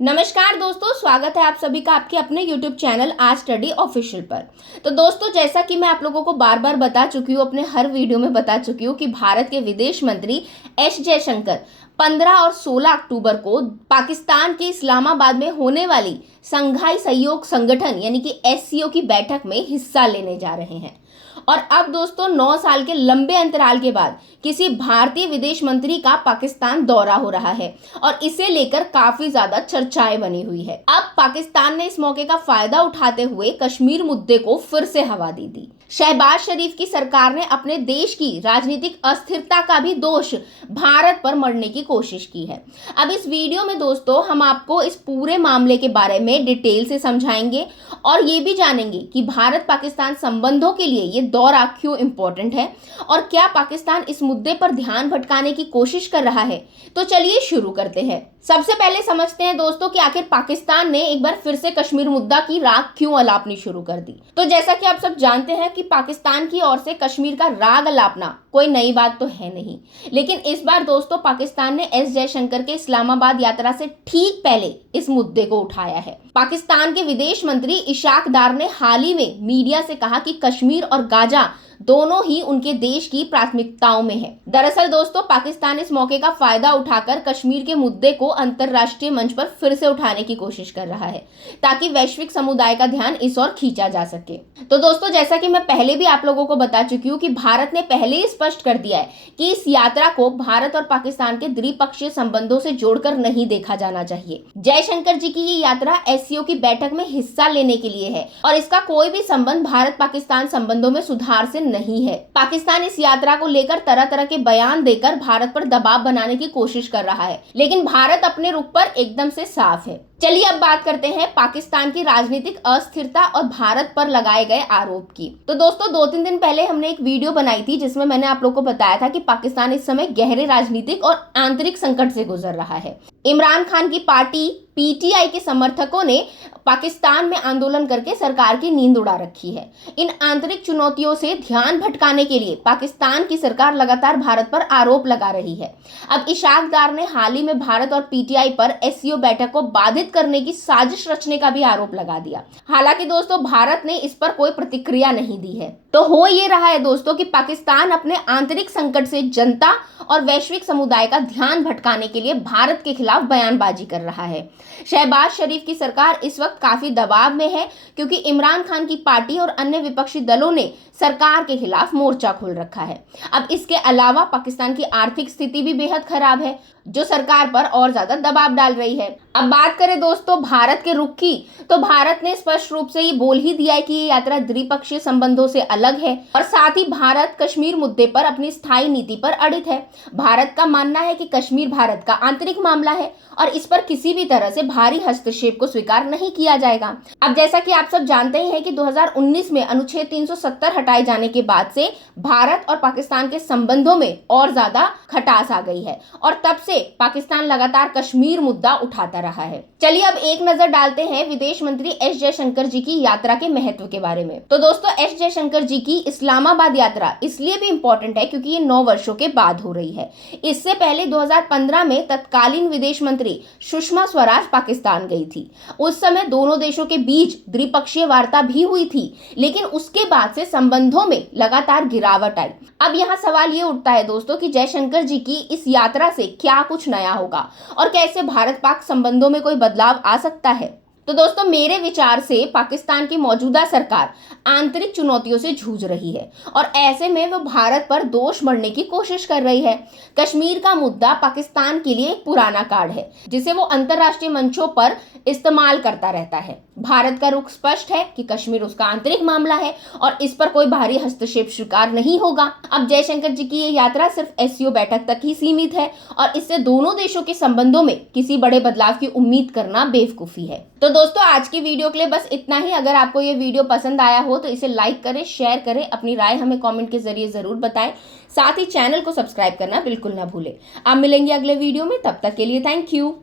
नमस्कार दोस्तों, स्वागत है आप सभी का आपके अपने YouTube चैनल आज स्टडी ऑफिशियल पर। तो दोस्तों, जैसा कि मैं आप लोगों को बार बार बता चुकी हूँ, अपने हर वीडियो में बता चुकी हूँ कि भारत के विदेश मंत्री एस जयशंकर 15 और 16 अक्टूबर को पाकिस्तान के इस्लामाबाद में होने वाली संघाई सहयोग संगठन यानी कि एससीओ की बैठक में हिस्सा लेने जा रहे हैं। और अब दोस्तों 9 साल के लंबे अंतराल के बाद किसी भारतीय विदेश मंत्री का पाकिस्तान दौरा हो रहा है और इसे लेकर काफी ज्यादा चर्चाएं बनी हुई है। अब पाकिस्तान ने इस मौके का फायदा उठाते हुए कश्मीर मुद्दे को फिर से हवा दे दी। शहबाज शरीफ की सरकार ने अपने देश की राजनीतिक अस्थिरता का भी दोष भारत पर मढ़ने की कोशिश की है। अब इस वीडियो में दोस्तों हम आपको इस पूरे मामले के बारे में डिटेल से समझाएंगे और ये भी जानेंगे कि भारत पाकिस्तान संबंधों के लिए ये दौरा क्यों इम्पोर्टेंट है और क्या पाकिस्तान इस मुद्दे पर ध्यान भटकाने की कोशिश कर रहा है। तो चलिए शुरू करते हैं। सबसे पहले समझते हैं दोस्तों कि आखिर पाकिस्तान ने एक बार फिर से कश्मीर मुद्दा की राख क्यों अलापनी शुरू कर दी। तो जैसा कि आप सब जानते हैं कि पाकिस्तान की ओर से कश्मीर का राग अलापना कोई नई बात तो है नहीं, लेकिन इस बार दोस्तों पाकिस्तान ने एस जयशंकर के इस्लामाबाद यात्रा से ठीक पहले इस मुद्दे को उठाया है। पाकिस्तान के विदेश मंत्री इशाक डार ने हाल ही में मीडिया से कहा कि कश्मीर और गाजा दोनों ही उनके देश की प्राथमिकताओं में है। दरअसल दोस्तों पाकिस्तान इस मौके का फायदा उठाकर कश्मीर के मुद्दे को अंतर्राष्ट्रीय मंच पर फिर से उठाने की कोशिश कर रहा है ताकि वैश्विक समुदाय का ध्यान इस ओर खींचा जा सके। तो दोस्तों जैसा कि मैं पहले भी आप लोगों को बता चुकी हूँ कि भारत ने पहले ही स्पष्ट कर दिया है कि इस यात्रा को भारत और पाकिस्तान के द्विपक्षीय संबंधों से जोड़कर नहीं देखा जाना चाहिए। जयशंकर जी की ये यात्रा एससीओ की बैठक में हिस्सा लेने के लिए है और इसका कोई भी संबंध भारत पाकिस्तान संबंधों में सुधार से नहीं है। पाकिस्तान इस यात्रा को लेकर तरह तरह के बयान देकर भारत पर दबाव बनाने की कोशिश कर रहा है, लेकिन भारत अपने रुख पर एकदम से साफ है। चलिए अब बात करते हैं पाकिस्तान की राजनीतिक अस्थिरता और भारत पर लगाए गए आरोप की। तो दोस्तों 2-3 दिन पहले हमने एक वीडियो बनाई थी जिसमें मैंने आप लोगों को बताया था कि पाकिस्तान इस समय गहरे राजनीतिक और आंतरिक संकट से गुजर रहा है। इमरान खान की पार्टी पीटीआई के समर्थकों ने पाकिस्तान में आंदोलन करके सरकार की नींद उड़ा रखी है। इन आंतरिक चुनौतियों से ध्यान भटकाने के लिए पाकिस्तान की सरकार लगातार भारत पर आरोप लगा रही है। अब इशाक डार ने हाल ही में भारत और पीटीआई पर एससीओ बैठक को बाधित करने की साजिश रचने का भी आरोप लगा दिया। हालांकि दोस्तों भारत ने इस पर कोई प्रतिक्रिया नहीं दी है। तो हो ये रहा है दोस्तों कि पाकिस्तान अपने आंतरिक संकट से जनता और वैश्विक समुदाय का ध्यान भटकाने के लिए भारत के खिलाफ बयानबाजी कर रहा है। शहबाज शरीफ की सरकार इस वक्त काफी दबाव में है क्योंकि इमरान खान की पार्टी और अन्य विपक्षी दलों ने सरकार के खिलाफ मोर्चा खोल रखा है। अब इसके अलावा पाकिस्तान की आर्थिक स्थिति भी बेहद खराब है जो सरकार पर और ज्यादा दबाव डाल रही है। अब बात करें दोस्तों भारत के रुख की, तो भारत ने स्पष्ट रूप से ये बोल ही दिया है कि ये यात्रा द्विपक्षीय संबंधों से अलग है और साथ ही भारत कश्मीर मुद्दे पर अपनी स्थायी नीति पर अड़ित है। भारत का मानना है कि कश्मीर भारत का आंतरिक मामला है और इस पर किसी भी तरह से भारी हस्तक्षेप को स्वीकार नहीं किया जाएगा। अब जैसा कि आप सब जानते ही हैं कि 2019 में अनुच्छेद 370 हटाए जाने के बाद से भारत और पाकिस्तान के संबंधों में और ज्यादा खटास आ गई है और तब से पाकिस्तान लगातार कश्मीर मुद्दा उठाता रहा है। चलिए अब एक नजर डालते हैं विदेश मंत्री एस जयशंकर जी की यात्रा के महत्व के बारे में। तो दोस्तों एस जयशंकर जी की इस्लामाबाद यात्रा इसलिए भी इंपॉर्टेंट है क्योंकि ये 9 वर्षों के बाद हो रही है। इससे पहले 2015 में तत्कालीन विदेश मंत्री सुषमा स्वराज पाकिस्तान गई थी। उस समय दोनों देशों के बीच द्विपक्षीय वार्ता भी हुई थी, लेकिन उसके बाद से संबंधों में लगातार गिरावट आई। अब यहाँ सवाल ये उठता है दोस्तों कि जयशंकर जी की इस यात्रा से क्या कुछ नया होगा और कैसे भारत पाक संबंधों में कोई बदलाव आ सकता है। तो दोस्तों मेरे विचार से पाकिस्तान की मौजूदा सरकार आंतरिक चुनौतियों से जूझ रही है और ऐसे में वो भारत पर दोष मढ़ने की कोशिश कर रही है। कश्मीर का मुद्दा पाकिस्तान के लिए एक पुराना कार्ड है जिसे वो अंतर्राष्ट्रीय मंचों पर इस्तेमाल करता रहता है। भारत का रुख स्पष्ट है कि कश्मीर उसका आंतरिक मामला है और इस पर कोई भारी हस्तक्षेप स्वीकार नहीं होगा। अब जयशंकर जी की ये यात्रा सिर्फ एससीओ बैठक तक ही सीमित है और इससे दोनों देशों के संबंधों में किसी बड़े बदलाव की उम्मीद करना बेवकूफी है। तो दोस्तों आज की वीडियो के लिए बस इतना ही। अगर आपको ये वीडियो पसंद आया हो तो इसे लाइक करें, शेयर करें, अपनी राय हमें कमेंट के जरिए जरूर बताएं। साथ ही चैनल को सब्सक्राइब करना बिल्कुल ना भूलें। आप मिलेंगे अगले वीडियो में, तब तक के लिए थैंक यू।